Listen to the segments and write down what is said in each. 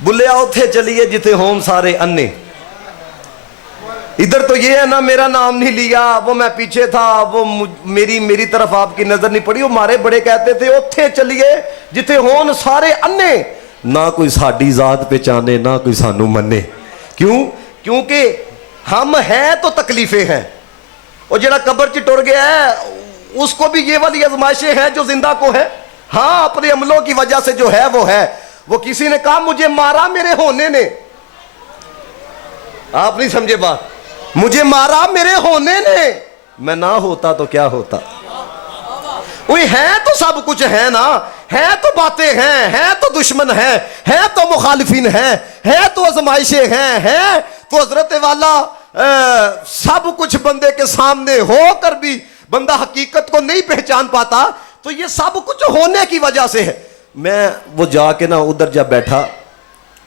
بلیا اتھے چلیے جتھے ہوم سارے انے. ادھر تو یہ ہے نا میرا نام نہیں لیا, وہ میں پیچھے تھا, وہ میری طرف آپ کی نظر نہیں پڑی. وہ ہمارے بڑے کہتے تھے اتھے چلیے جتھے ہون سارے انے, نہ کوئی ساڈی ذات پہچانے نہ کوئی سانو منے. کیوں؟ کیونکہ ہم ہیں تو تکلیفیں ہیں. اور جڑا قبر چ ٹر گیا ہے اس کو بھی یہ والی آزمائشیں ہیں جو زندہ کو ہے. ہاں اپنے عملوں کی وجہ سے جو ہے وہ ہے. وہ کسی نے کہا مجھے مارا میرے ہونے نے, آپ نہیں سمجھے بات, مجھے مارا میرے ہونے نے, میں نہ ہوتا تو کیا ہوتا. وہی ہے تو سب کچھ ہے نا, ہے تو باتیں ہیں, ہے تو دشمن ہیں, ہے تو مخالفین ہیں, ہے تو آزمائشیں ہیں, ہے تو حضرت والا سب کچھ بندے کے سامنے ہو کر بھی بندہ حقیقت کو نہیں پہچان پاتا. تو یہ سب کچھ ہونے کی وجہ سے ہے. میں وہ جا کے نا ادھر جب بیٹھا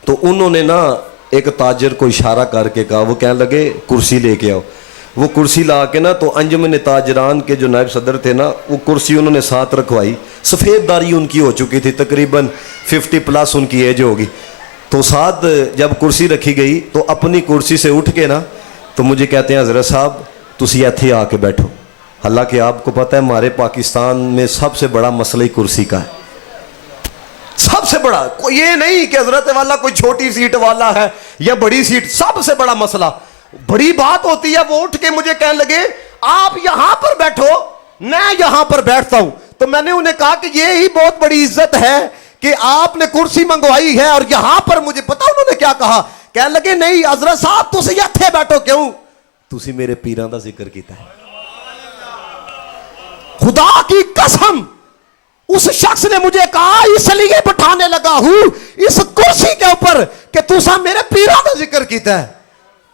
تو انہوں نے نا ایک تاجر کو اشارہ کر کے کہا, وہ کہنے لگے کرسی لے کے آؤ. وہ کرسی لا کے نا تو انجمن تاجران کے جو نائب صدر تھے نا وہ کرسی انہوں نے ساتھ رکھوائی. سفید داڑھی ان کی ہو چکی تھی, تقریباً 50+ ان کی ایج ہوگی. تو ساتھ جب کرسی رکھی گئی تو اپنی کرسی سے اٹھ کے نا تو مجھے کہتے ہیں حضرت صاحب تسی ایتھے آ کے بیٹھو. حالانکہ آپ کو پتہ ہے ہمارے پاکستان میں سب سے بڑا مسئلہ ہی کرسی کا ہے, سب سے بڑا. یہ نہیں کہ حضرت والا کوئی چھوٹی سیٹ والا ہے یا بڑی سیٹ, سب سے بڑا مسئلہ. بڑی بات ہوتی ہے. وہ اٹھ کے مجھے کہنے لگے آپ یہاں پر بیٹھو میں یہاں پر بیٹھتا ہوں. تو میں نے انہیں کہا کہ یہ ہی بہت بڑی عزت ہے کہ آپ نے کرسی منگوائی ہے اور یہاں پر. مجھے پتا انہوں نے کیا کہا, کہنے لگے نہیں حضرت صاحب تسی ایتھے بیٹھو. کیوں؟ تسی میرے پیران دا ذکر کیتا ہے. خدا کی قسم اس شخص نے مجھے کہا اس لیے بٹھانے لگا ہوں اس کرسی کے اوپر کہ تسا میرے پیران دا ذکر کیتا ہے.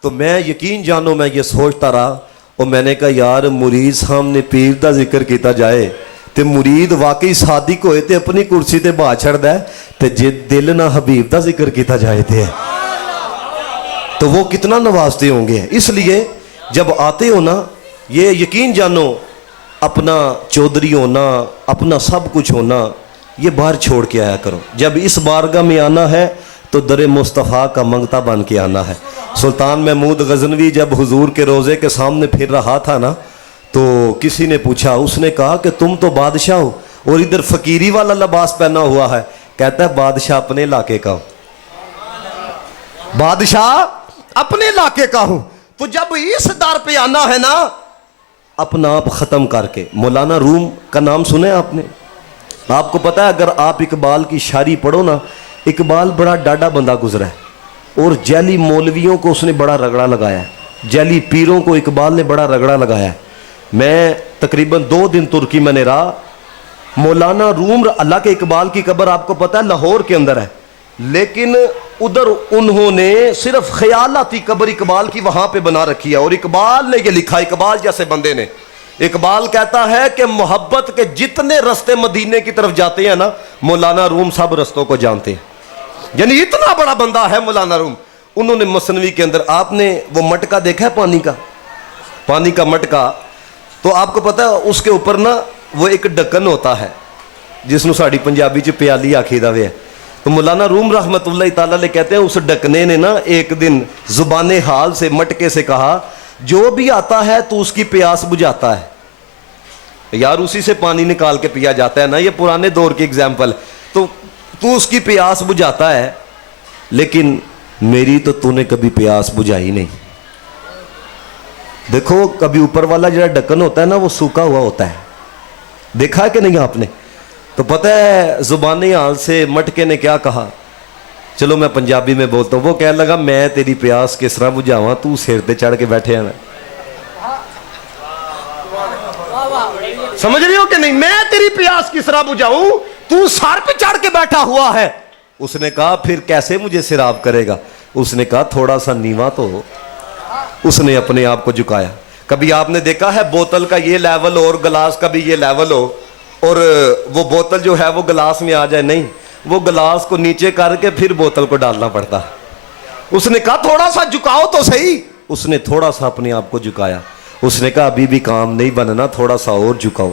تو میں یقین جانو میں یہ سوچتا رہا اور میں نے کہا یار مرید سامنے پیر دا ذکر کیتا جائے تے مرید واقعی صادق ہوئے تے اپنی کرسی تے باہ چھڑ دے تے جے دل نہ حبیب دا ذکر کیتا جائے تے تو وہ کتنا نوازتے ہوں گے. اس لیے جب آتے ہو نا یہ یقین جانو اپنا چودھری ہونا اپنا سب کچھ ہونا یہ باہر چھوڑ کے آیا کرو. جب اس بارگاہ میں آنا ہے تو در مصطفیٰ کا منگتا بن کے آنا ہے. سلطان محمود غزنوی جب حضور کے روزے کے سامنے پھر رہا تھا نا تو کسی نے پوچھا, اس نے کہا کہ تم تو بادشاہ ہو اور ادھر فقیری والا لباس پہنا ہوا ہے. کہتا ہے بادشاہ اپنے علاقے کا ہوں, بادشاہ اپنے علاقے کا ہوں. تو جب اس دار پہ آنا ہے نا اپنا آپ ختم کر کے. مولانا روم کا نام سنے آپ نے؟ آپ کو پتا ہے اگر آپ اقبال کی شاعری پڑھو نا, اقبال بڑا ڈاڈا بندہ گزرا ہے اور جعلی مولویوں کو اس نے بڑا رگڑا لگایا ہے, جعلی پیروں کو اقبال نے بڑا رگڑا لگایا ہے. میں تقریباً 2 دن ترکی میں نے رہا. مولانا روم اللہ کے اقبال کی قبر آپ کو پتا ہے لاہور کے اندر ہے, لیکن ادھر انہوں نے صرف خیالاتی قبر اقبال کی وہاں پہ بنا رکھی ہے. اور اقبال نے یہ لکھا, اقبال جیسے بندے نے, اقبال کہتا ہے کہ محبت کے جتنے رستے مدینے کی طرف جاتے ہیں نا مولانا روم سب رستوں کو جانتے ہیں. یعنی اتنا بڑا بندہ ہے مولانا روم. انہوں نے مثنوی کے اندر آپ نے وہ مٹکا دیکھا ہے پانی کا مٹکا, تو آپ کو پتا ہے اس کے اوپر نا وہ ایک ڈکن ہوتا ہے جس نو ساڑی پنجابی چ پیالی آکھی دا ہے. تو مولانا روم رحمت اللہ تعالیٰ علیہ کہتے ہیں اس ڈکنے نے نا ایک دن زبان حال سے مٹکے سے کہا جو بھی آتا ہے تو اس کی پیاس بجھاتا ہے. یار اسی سے پانی نکال کے پیا جاتا ہے نا, یہ پرانے دور کی اگزامپل. تو اس کی پیاس بجھاتا ہے لیکن میری تو نے کبھی پیاس بجھائی نہیں. دیکھو کبھی اوپر والا جڑا ڈکن ہوتا ہے نا وہ سوکھا ہوا ہوتا ہے, دیکھا ہے کہ نہیں آپ نے؟ تو پتہ ہے زبان حال سے مٹکے نے کیا کہا, چلو میں پنجابی میں بولتا ہوں. وہ کہنے لگا میں تیری پیاس کس طرح بجھاواں, تو سر تے چڑھ کے بیٹھے ہیں. سمجھ رہی ہو کہ نہیں؟ میں تیری پیاس کس طرح بجھاؤں, تو سر پہ چڑھ کے بیٹھا ہوا ہے. اس نے کہا پھر کیسے مجھے سیراب کرے گا؟ اس نے کہا تھوڑا سا نیواں تو ہو. اس نے اپنے آپ کو جھکایا. کبھی آپ نے دیکھا ہے بوتل کا یہ لیول ہو اور گلاس کا بھی یہ لیول ہو اور وہ بوتل جو ہے وہ گلاس میں آ جائے؟ نہیں, وہ گلاس کو نیچے کر کے پھر بوتل کو ڈالنا پڑتا. اس نے کہا تھوڑا سا جھکاؤ تو صحیح. اس نے تھوڑا سا اپنے آپ کو جھکایا. اس نے کہا ابھی بھی کام نہیں بننا, تھوڑا سا اور جھکاؤ.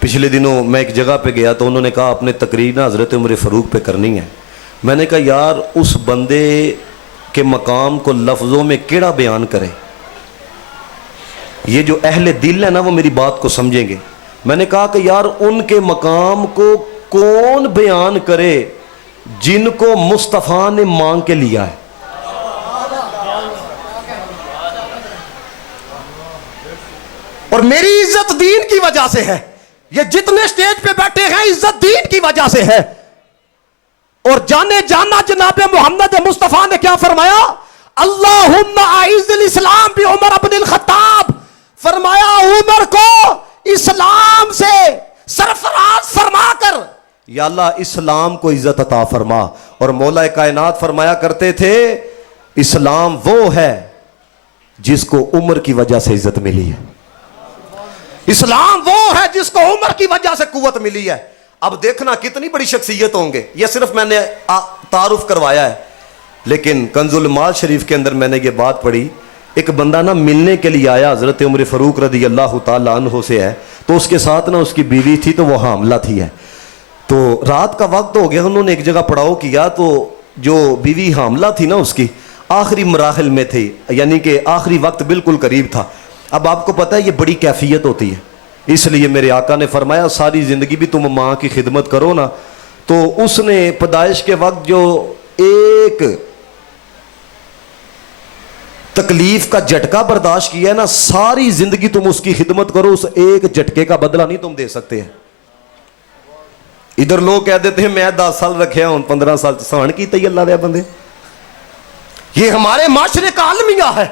پچھلے دنوں میں ایک جگہ پہ گیا تو انہوں نے کہا اپنے تقریر نا حضرت عمر فاروق پہ کرنی ہے. میں نے کہا یار اس بندے کے مقام کو لفظوں میں کیڑا بیان کرے. یہ جو اہل دل ہے نا وہ میری بات کو سمجھیں گے. میں نے کہا کہ یار ان کے مقام کو کون بیان کرے جن کو مصطفیٰ نے مانگ کے لیا ہے. اور میری عزت دین کی وجہ سے ہے. یہ جتنے سٹیج پہ بیٹھے ہیں عزت دین کی وجہ سے ہے. اور جانے جانا جناب محمد مصطفیٰ نے کیا فرمایا؟ اللہم اعز الاسلام بعمر بن الخطاب. فرمایا عمر کو اسلام سے سرفراز فرما کر یا اللہ اسلام کو عزت عطا فرما. اور مولا کائنات فرمایا کرتے تھے اسلام وہ ہے جس کو عمر کی وجہ سے عزت ملی ہے. اسلام وہ ہے جس کو عمر کی وجہ سے قوت ملی ہے. اب دیکھنا کتنی بڑی شخصیت ہوں گے. یہ صرف میں نے تعارف کروایا ہے, لیکن کنز المال شریف کے اندر میں نے یہ بات پڑھی. ایک بندہ نا ملنے کے لیے آیا حضرت عمر فاروق رضی اللہ تعالیٰ عنہ سے ہے, تو اس کے ساتھ نا اس کی بیوی تھی تو وہ حاملہ تھی ہے. تو رات کا وقت ہو گیا, انہوں نے ایک جگہ پڑاؤ کیا, تو جو بیوی حاملہ تھی نا اس کی آخری مراحل میں تھی, یعنی کہ آخری وقت بالکل قریب تھا. اب آپ کو پتہ ہے یہ بڑی کیفیت ہوتی ہے, اس لیے میرے آقا نے فرمایا ساری زندگی بھی تم ماں کی خدمت کرو نا. تو اس نے پیدائش کے وقت جو ایک تکلیف کا جھٹکا برداشت کیا ہے نا, ساری زندگی تم اس کی خدمت کرو, اس ایک جھٹکے کا بدلہ نہیں تم دے سکتے ہیں. ادھر لوگ کہہ دیتے ہیں میں 10 سال رکھے ہوں 15 سال سہن کی تی اللہ دے بندے. یہ ہمارے معاشرے کا المیہ ہے.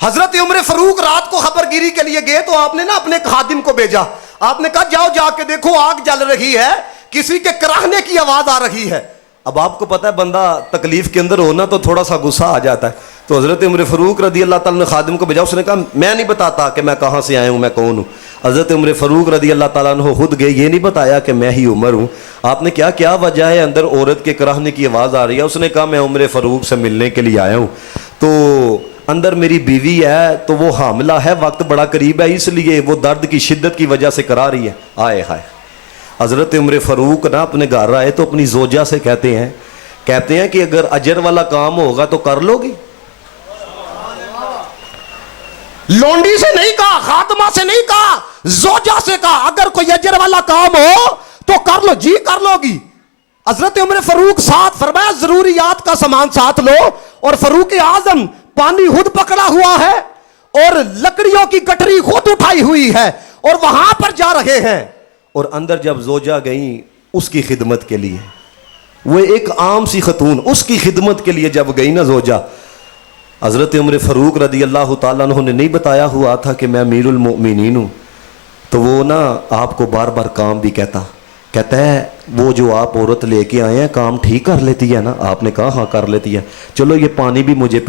حضرت عمر فاروق رات کو خبر گیری کے لیے گئے تو آپ نے نا اپنے خادم کو بھیجا. آپ نے کہا جاؤ جا کے دیکھو آگ جل رہی ہے, کسی کے کراہنے کی آواز آ رہی ہے. اب آپ کو پتا ہے بندہ تکلیف کے اندر ہونا تو تھوڑا سا غصہ آ جاتا ہے. تو حضرت عمر فاروق رضی اللہ تعالیٰ نے خادم کو بھیجا. اس نے کہا میں نہیں بتاتا کہ میں کہاں سے آیا ہوں, میں کون ہوں. حضرت عمر فاروق رضی اللہ تعالیٰ عنہ خود گئے, یہ نہیں بتایا کہ میں ہی عمر ہوں. آپ نے کیا وجہ ہے اندر عورت کے کراہنے کی آواز آ رہی ہے. اس نے کہا میں عمر فاروق سے ملنے کے لیے آیا ہوں, تو اندر میری بیوی ہے تو وہ حاملہ ہے, وقت بڑا قریب ہے, اس لیے وہ درد کی شدت کی وجہ سے کرا رہی ہے. آئے ہائے. حضرت عمر فاروق نا اپنے گھر آئے تو اپنی زوجہ سے کہتے ہیں کہ اگر اجر والا کام ہوگا تو کر لو گی. لونڈی سے نہیں کہا, خاتمہ سے نہیں کہا, زوجہ سے کہا اگر کوئی اجر والا کام ہو تو کر لو. جی کر لو گی. حضرت عمر فاروق ساتھ فرمایا ضروریات کا سامان ساتھ لو. اور فاروق اعظم پانی خود پکڑا ہوا ہے اور لکڑیوں کی گٹری خود اٹھائی ہوئی ہے اور وہاں پر جا رہے ہیں. اور اندر جب زوجہ گئیں اس کی خدمت کے لیے, وہ ایک عام سی خاتون اس کی خدمت کے لیے جب گئی نا زوجہ, حضرت عمر فاروق رضی اللہ تعالیٰ عنہ نے نہیں بتایا ہوا تھا کہ میں امیر المؤمنین ہوں, تو وہ نا آپ کو بار بار کام بھی کہتا ہے وہ جو آپ عورت لے کے آئے ہیں کام ٹھیک کر لیتی ہے نا. آپ نے کہا ہاں کر لیتی ہے. چلو یہ پانی بھی مجھے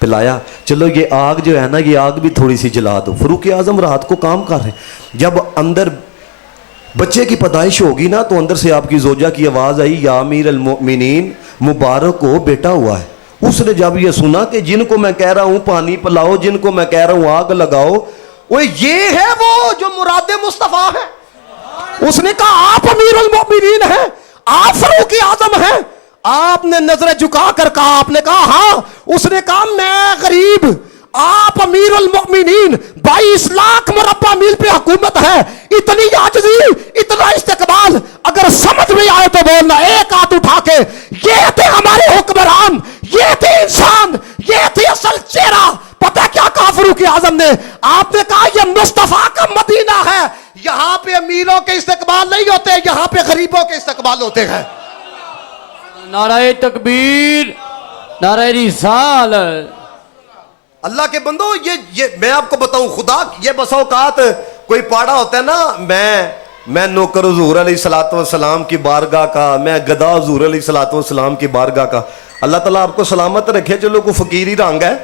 پلایا. چلو یہ آگ جو ہے نا یہ آگ بھی تھوڑی سی جلا دو. فاروق اعظم رات کو کام کر رہے ہیں. جب اندر بچے کی پیدائش ہوگی نا تو اندر سے آپ کی زوجہ کی آواز آئی یا امیر المؤمنین مبارک ہو بیٹا ہوا ہے. اس نے جب یہ سنا کہ جن کو میں کہہ رہا ہوں پانی پلاؤ, جن کو میں کہہ رہا ہوں آگ لگاؤ, وہ یہ ہے وہ جو مراد مصطفیٰ ہے. اس نے کہا آپ امیر المؤمنین ہیں, آپ فاروق اعظم ہیں. آپ نے نظریں جھکا کر کہا, آپ نے کہا ہاں. اس نے کہا میں غریب, آپ امیر المؤمنین, 22 لاکھ مربع میل پہ حکومت ہے, اتنی عاجزی, اتنا استقبال, اگر سمجھ میں آئے تو بولنا ایک ہاتھ اٹھا کے. یہ تھے ہمارے حکمران, یہ تھے انسان, یہ تھے اصل چہرہ. پتہ کیا کہا فاروق اعظم نے؟ آپ نے کہا یہ مصطفیٰ کا مدینہ ہے, یہاں پہ امیروں کے استقبال نہیں ہوتے, یہاں پہ غریبوں کے استقبال ہوتے ہیں. نعرہ تکبیر, نعرہ رسالت. اللہ کے بندو یہ میں آپ کو بتاؤں, خدا یہ بسا اوقات کوئی پاڑا ہوتا ہے نا, میں نوکر حضور علیہ الصلوۃ والسلام کی بارگاہ کا, میں گدا حضور علیہ الصلوۃ والسلام کی بارگاہ کا. اللہ تعالیٰ آپ کو سلامت رکھے. چلو کوئی فقیر ہی رنگ ہے.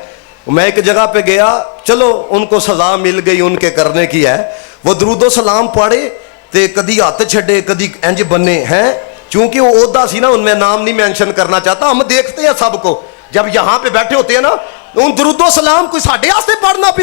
میں ایک جگہ پہ گیا, چلو ان کو سزا مل گئی ان کے کرنے کی ہے. وہ درود و سلام پڑھے تے کدی ہاتھ چھڑے کدی انج بنے ہیں, چونکہ وہ عہدہ سی نا, ان میں نام نہیں مینشن کرنا چاہتا. ہم دیکھتے ہیں سب کو, جب یہاں پہ بیٹھے ہوتے ہیں نا, ان درود و سلام کوئی ساڈے واسطے پڑھنا پہ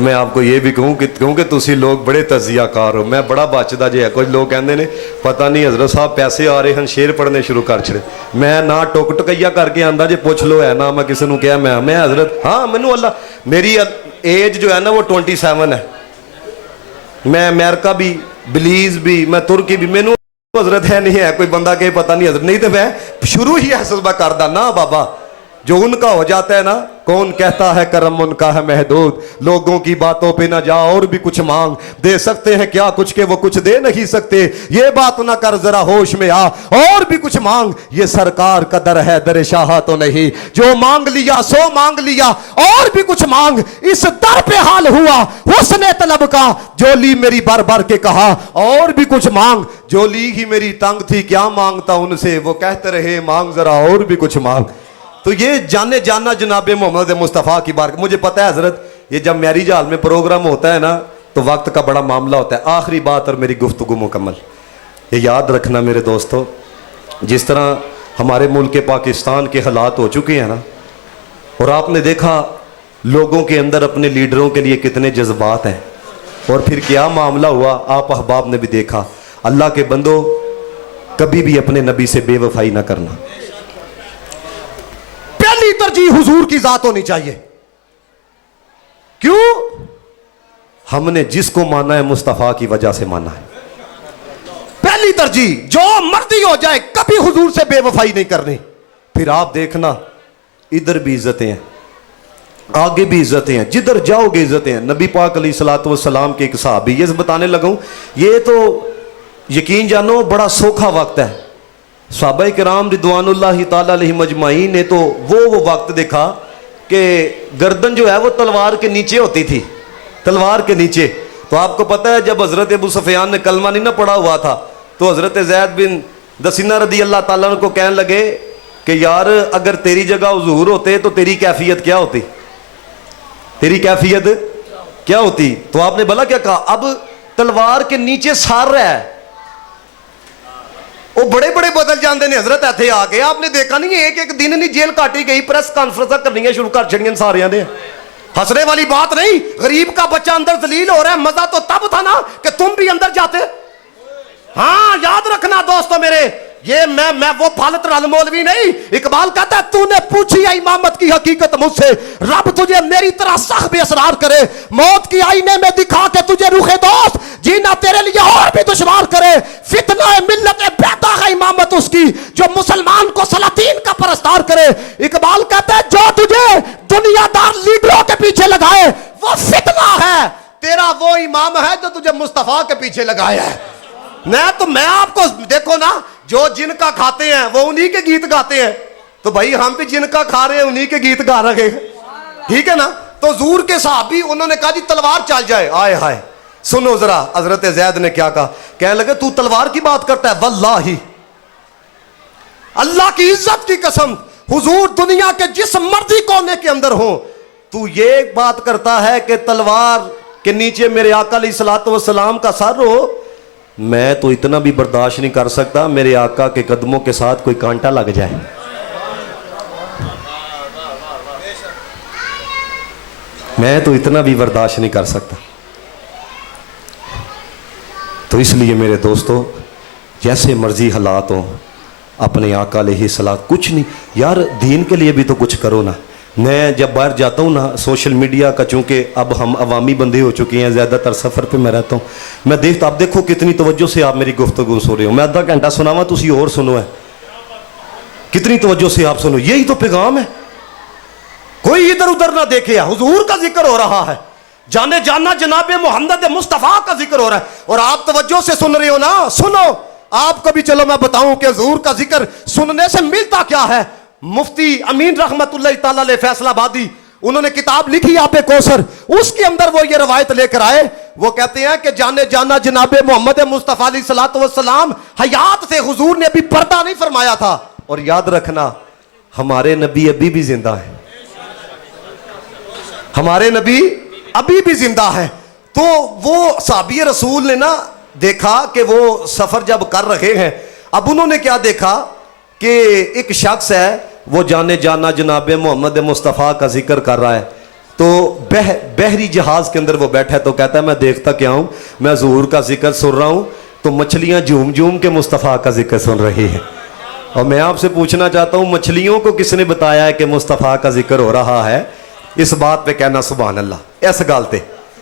اور میں آپ کو یہ بھی کہوں کہ کیونکہ تسی لوگ بڑے تجزیہ کار ہو, میں بڑا بچدا جے کچھ لوگ کہندے نے پتہ نہیں حضرت صاحب پیسے آ رہے ہیں شعر پڑھنے شروع کر چھڑے. میں نہ ٹک ٹکیا کر کے آندا جے پوچھ لو ہے نا میں کسی نو کہا میں حضرت ہاں مینوں اللہ میری ایج جو ہے نا وہ 27 ہے. میں امریکہ بھی بلیز بھی میں ترکی بھی مینوں حضرت ہے نہیں ہے کوئی بندہ کہ پتہ نہیں حضرت نہیں تو میں شروع ہی حسبہ کردہ نا بابا جو ان کا ہو جاتا ہے نا کون کہتا ہے کرم ان کا ہے محدود لوگوں کی باتوں پہ نہ جا اور بھی کچھ مانگ دے سکتے ہیں کیا کچھ کہ وہ کچھ دے نہیں سکتے یہ بات نہ کر ذرا ہوش میں آ اور بھی کچھ مانگ یہ سرکار کا در ہے در شاہ تو نہیں جو مانگ لیا سو مانگ لیا اور بھی کچھ مانگ اس در پہ حال ہوا حسن طلب کا جو لی میری بر بر کے کہا اور بھی کچھ مانگ جو لی ہی میری تنگ تھی کیا مانگتا ان سے وہ کہتے رہے مانگ ذرا اور بھی کچھ مانگ. تو یہ جانے جانا جناب محمد مصطفیٰ کی بار مجھے پتا ہے حضرت یہ جب میریج ہال میں پروگرام ہوتا ہے نا تو وقت کا بڑا معاملہ ہوتا ہے. آخری بات اور میری گفتگو مکمل یہ یاد رکھنا میرے دوستو جس طرح ہمارے ملک پاکستان کے حالات ہو چکے ہیں نا اور آپ نے دیکھا لوگوں کے اندر اپنے لیڈروں کے لیے کتنے جذبات ہیں اور پھر کیا معاملہ ہوا آپ احباب نے بھی دیکھا. اللہ کے بندو کبھی بھی اپنے نبی سے بے وفائی نہ کرنا. پہلی ترجیح حضور کی ذات ہونی چاہیے. کیوں؟ ہم نے جس کو مانا ہے مصطفیٰ کی وجہ سے مانا ہے. پہلی ترجیح جو مرضی ہو جائے کبھی حضور سے بے وفائی نہیں کرنی. پھر آپ دیکھنا ادھر بھی عزتیں ہیں آگے بھی عزتیں ہیں جدھر جاؤ گے عزتیں ہیں. نبی پاک علیہ الصلوۃ والسلام کے ایک صحابی یہ بتانے لگا یہ تو یقین جانو بڑا سوکھا وقت ہے. صحابہ کرام رضوان اللہ تعالیٰ علیہ مجمعین نے تو وہ وقت دیکھا کہ گردن جو ہے وہ تلوار کے نیچے ہوتی تھی تلوار کے نیچے. تو آپ کو پتہ ہے جب حضرت ابو سفیان نے کلمہ نہیں نہ پڑھا ہوا تھا تو حضرت زید بن دسینہ رضی اللہ تعالیٰ کو کہنے لگے کہ یار اگر تیری جگہ حضور ہوتے تو تیری کیفیت کیا ہوتی تیری کیفیت کیا ہوتی. تو آپ نے بھلا کیا کہا اب تلوار کے نیچے سار رہا ہے وہ بڑے بڑے بدل جاندے نے حضرت ایتھے آ گئے. آپ نے دیکھا نہیں ایک ایک دن نہیں جیل کاٹی گئی پریس کانفرنس کرنی شروع کر چھڑیاں سارے نے. ہنسنے والی بات نہیں غریب کا بچہ اندر ذلیل ہو رہا ہے مزہ تو تب تھا نا کہ تم بھی اندر جاتے. ہاں یاد رکھنا دوستو میرے یہ میں وہ پھالت رل مولوی نہیں. اقبال کہتا ہے تو نے پوچھی ہے امامت کی حقیقت مجھ سے رب تجھے میری طرح سخت بے اسرار کرے موت کی آئینے میں دکھا کے تجھے روح دوست جینا تیرے لیے اور بھی دشوار کرے. فتنہ ملت بیدا ہے امامت اس کی جو مسلمان کو سلاطین کا پرستار کرے. اقبال کہتا ہے جو تجھے دنیا دار لیڈروں کے پیچھے لگائے وہ فتنہ ہے تیرا وہ امام ہے جو تجھے مصطفیٰ کے پیچھے لگایا ہے. تو میں آپ کو دیکھو نا جو جن کا کھاتے ہیں وہ انہی کے گیت گاتے ہیں تو بھائی ہم بھی جن کا کھا رہے ہیں انہی کے گیت گا رہے ہیں ٹھیک ہے نا. تو حضور کے صحابی انہوں نے کہا جی تلوار چل جائے. آئے ہائے سنو ذرا حضرت زید نے کیا کہا کہنے لگے تو تلوار کی بات کرتا ہے واللہ اللہ کی عزت کی قسم حضور دنیا کے جس مرضی کونے کے اندر ہوں تو یہ بات کرتا ہے کہ تلوار کے نیچے میرے آقا علیہ الصلوۃ والسلام کا سر ہو. میں تو اتنا بھی برداشت نہیں کر سکتا میرے آقا کے قدموں کے ساتھ کوئی کانٹا لگ جائے. میں تو اتنا بھی برداشت نہیں کر سکتا. تو اس لیے میرے دوستو جیسے مرضی حالات ہوں اپنے آقا علیہ الصلوۃ کچھ نہیں یار دین کے لیے بھی تو کچھ کرو نا. میں جب باہر جاتا ہوں نا سوشل میڈیا کا چونکہ اب ہم عوامی بندے ہو چکے ہیں زیادہ تر سفر پہ میں رہتا ہوں میں دیکھتا آپ دیکھو کتنی توجہ سے آپ میری گفتگو سن رہے ہو. میں آدھا گھنٹہ سناواں تسی اور سنو ہے کتنی توجہ سے آپ سنو. یہی تو پیغام ہے کوئی ادھر ادھر نہ دیکھے. حضور کا ذکر ہو رہا ہے جانے جانا جناب محمد مصطفیٰ کا ذکر ہو رہا ہے اور آپ توجہ سے سن رہے ہو نا. سنو آپ کو بھی چلو میں بتاؤں کہ حضور کا ذکر سننے سے ملتا کیا ہے. مفتی امین رحمت اللہ تعالیٰ علیہ فیصل آبادی انہوں نے کتاب لکھی آب کوثر اس کے اندر وہ یہ روایت لے کر آئے. وہ کہتے ہیں کہ جانے جانا جناب محمد مصطفیٰ علیہ الصلوۃ والسلام حیات سے حضور نے ابھی پردہ نہیں فرمایا تھا. اور یاد رکھنا ہمارے نبی ابھی بھی زندہ ہیں ہمارے نبی ابھی بھی زندہ ہیں. تو وہ صحابی رسول نے نا دیکھا کہ وہ سفر جب کر رہے ہیں اب انہوں نے کیا دیکھا کہ ایک شخص ہے وہ جانے جانا جناب محمد مصطفیٰ کا ذکر کر رہا ہے تو بحری جہاز کے اندر وہ بیٹھا ہے تو کہتا ہے میں دیکھتا کیا ہوں, میں حضور کا ذکر سن رہا ہوں تو مچھلیاں جھوم جھوم کے مصطفیٰ کا ذکر سن رہی ہیں. اور میں آپ سے پوچھنا چاہتا ہوں مچھلیوں کو کس نے بتایا ہے کہ مصطفیٰ کا ذکر ہو رہا ہے؟ اس بات پہ کہنا سبحان اللہ. ایس گالتے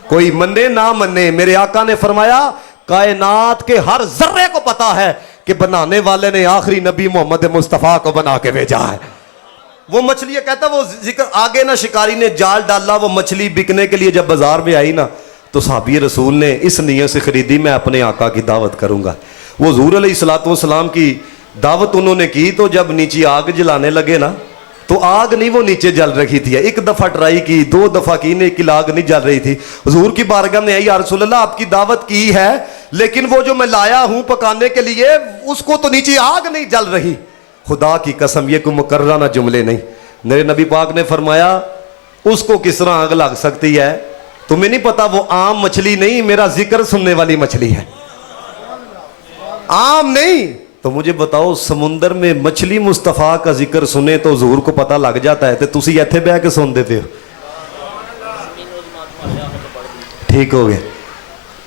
کوئی منے نہ منے, میرے آقا نے فرمایا کائنات کے ہر ذرے کو پتا ہے کہ بنانے والے نے آخری نبی محمد مصطفیٰ کو بنا کے بھیجا ہے. وہ مچھلی کہتا وہ ذکر آگے نہ شکاری نے جال ڈالا, وہ مچھلی بکنے کے لیے جب بازار میں آئی نا تو صحابی رسول نے اس نیت سے خریدی میں اپنے آقا کی دعوت کروں گا. وہ حضور علیہ الصلوۃ والسلام کی دعوت انہوں نے کی تو جب نیچے آگ جلانے لگے نا تو آگ نہیں وہ نیچے جل رہی تھی. ایک دفعہ ٹرائی کی, 2 دفعہ کی, لیکن آگ نہیں جل رہی تھی. حضور کی بارگاہ میں آئی, یا رسول اللہ آپ کی دعوت کی ہے لیکن وہ جو میں لایا ہوں پکانے کے لیے اس کو تو نیچے آگ نہیں جل رہی. خدا کی قسم یہ کوئی مکررہ جملے نہیں. میرے نبی پاک نے فرمایا اس کو کس طرح آگ لگ سکتی ہے؟ تمہیں نہیں پتا وہ عام مچھلی نہیں, میرا ذکر سننے والی مچھلی ہے, عام نہیں. تو مجھے بتاؤ سمندر میں مچھلی مصطفیٰ کا ذکر سنے تو حضور کو پتہ لگ جاتا ہے تو تسی ایتھے بہ کے سن دیتے ہو. ٹھیک ہو گیا,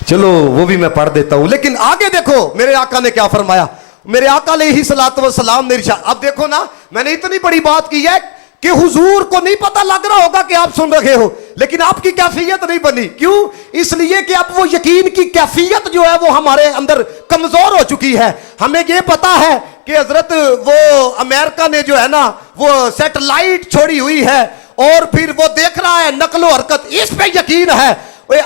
چلو وہ بھی میں پڑھ دیتا ہوں. لیکن آگے دیکھو میرے آقا نے کیا فرمایا. میرے آقا علیہ الصلوۃ والسلام نے ارشاد, اب دیکھو نا میں نے اتنی بڑی بات کی ہے کہ حضور کو نہیں پتہ لگ رہا ہوگا کہ آپ سن رہے ہو لیکن آپ کی کیفیت نہیں بنی. کیوں؟ اس لیے کہ اب وہ یقین کی کیفیت جو ہے وہ ہمارے اندر کمزور ہو چکی ہے. ہمیں یہ پتا ہے کہ حضرت وہ امریکہ نے جو ہے نا وہ سیٹلائٹ چھوڑی ہوئی ہے اور پھر وہ دیکھ رہا ہے نقل و حرکت, اس پہ یقین ہے.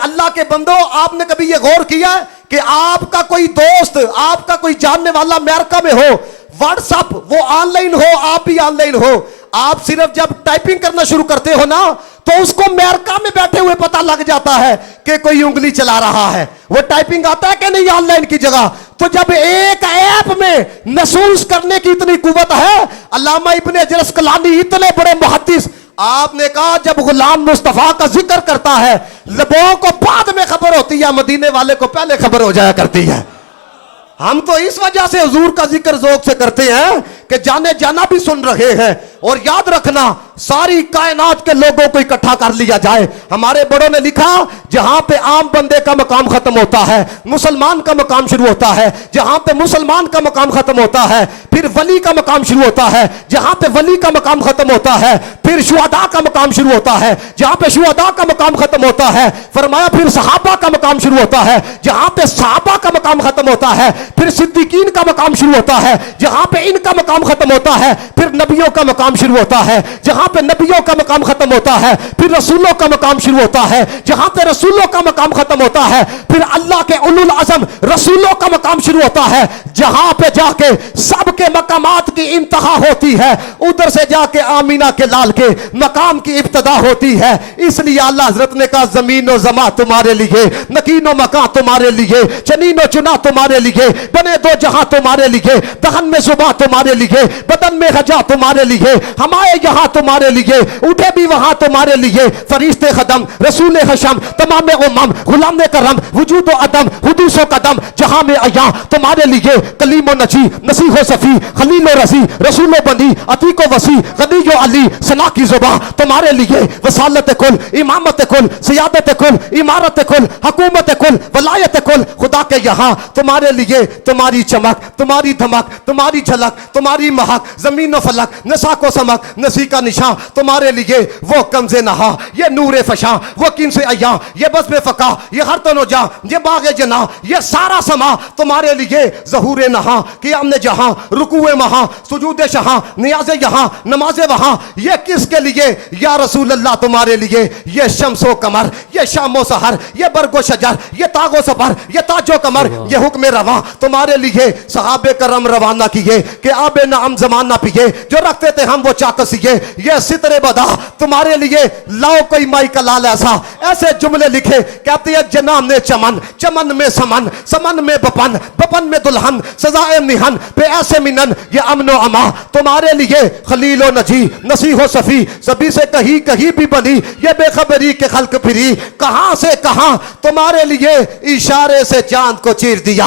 اللہ کے بندو آپ نے کبھی یہ غور کیا ہے کہ آپ کا کوئی دوست, آپ کا کوئی جاننے والا امریکہ میں ہو, واٹس اپ وہ آن لائن ہو, آپ بھی آن لائن ہو, آپ صرف جب ٹائپنگ کرنا شروع کرتے ہو نا تو اس کو امریکہ میں بیٹھے ہوئے پتہ لگ جاتا ہے کہ کوئی انگلی چلا رہا ہے. وہ ٹائپنگ آتا ہے کہ نہیں آن لائن کی جگہ. تو جب ایک ایپ میں محسوس کرنے کی اتنی قوت ہے, علامہ ابن حجر اسقلانی اتنے بڑے محدث, آپ نے کہا جب غلام مصطفیٰ کا ذکر کرتا ہے لبوں کو بعد میں خبر ہوتی ہے, مدینے والے کو پہلے خبر ہو جایا کرتی ہے. ہم تو اس وجہ سے حضور کا ذکر ذوق سے کرتے ہیں کہ جانے جانا بھی سن رہے ہیں. اور یاد رکھنا ساری کائنات کے لوگوں کو اکٹھا کر لیا جائے. ہمارے بڑوں نے لکھا جہاں پہ عام بندے کا مقام ختم ہوتا ہے مسلمان کا مقام شروع ہوتا ہے, جہاں پہ مسلمان کا مقام ختم ہوتا ہے پھر ولی کا مقام شروع ہوتا ہے, جہاں پہ ولی کا مقام ختم ہوتا ہے پھر شہداء کا مقام شروع ہوتا ہے, جہاں پہ شہداء کا مقام ختم ہوتا ہے فرمایا پھر صحابہ کا مقام شروع ہوتا ہے, جہاں پہ صحابہ کا مقام ختم ہوتا ہے پھر صدیقین کا مقام شروع ہوتا ہے, جہاں پہ ان کا مقام ختم ہوتا ہے پھر نبیوں کا مقام شروع ہوتا ہے, جہاں پہ نبیوں کا مقام ختم ہوتا ہے پھر رسولوں کا مقام شروع ہوتا ہے, جہاں پہ رسولوں کا مقام ختم ہوتا ہے پھر اللہ کے اولو العزم رسولوں کا مقام شروع ہوتا ہے, جہاں پہ جا کے سب کے مقامات کی انتہا ہوتی ہے ادھر سے جا کے آمینہ کے لال کے مقام کی ابتدا ہوتی ہے. اس لیے اللہ حضرت نے کہا زمین و زماں تمہارے لیے, نکین و مکان تمہارے لیے, چنین و چنا تمہارے لیے, بنے دو جہاں تمہارے لیے, دہن میں زباں تمہارے لیے, بدن میں غجا تمہارے لیے, ہمارے یہاں تمہارے لیے, اٹھے بھی وہاں تمہارے لیے, فرشتے خدم رسول حشم تمام امم غلام کرم وجود و عدم حدوث و قدم جہاں میں ایاں تمہارے لیے, کلیم و نجی نصیح و صفی خلیل و رضی رسول و بنی عتیق و وسیع غنی و علی ثنا کی زباں تمہارے لیے, وصالت کل امامت کل سیادت کل امارت کل حکومت کل ولایت کل خدا کے یہاں تمہارے لیے, تمہاری چمک تمہاری دھمک تمہاری جھلک تمہاری مہک زمین و فلک نساک و سمک نسی کا نشاں تمہارے لیے, وہ کنز نہا یہ نور فشاں وہ کنز ایاں یہ بزم فقا یہ ہر تن و جاں یہ باغ جناں یہ سارا سما تمہارے لیے, ظہور نہاں قیام جہاں رکوع مہاں سجود شہاں نیاز یہاں نماز وہاں, یہ کس کے لیے یا رسول اللہ تمہارے لیے, یہ شمس و قمر یہ شام و سحر یہ برگ و شجر یہ تاغ و سفر یہ تاج و کمر یہ حکم رواں تمہارے لیے, صحابہ کرم روانہ کیے کہ آب نعم زمان نہ پیے جو رکھتے تھے ہم وہ چاکسیے, یہ ستر بدا تمہارے لیے, لاؤ کوئی مائی کا لال ایسا ایسے جملے لکھے کہتے ہیں جنام نے چمن چمن میں سمن سمن میں بپن بپن میں دلہن سزائے مہن پہ ایسے منن یہ امن و اما تمہارے لیے, خلیل و نجی نصیح و صفی سبھی سے کہیں کہیں بھی بنی یہ بے خبری کے خلق پھری کہاں سے کہاں تمہارے لیے, اشارے سے چاند کو چیر دیا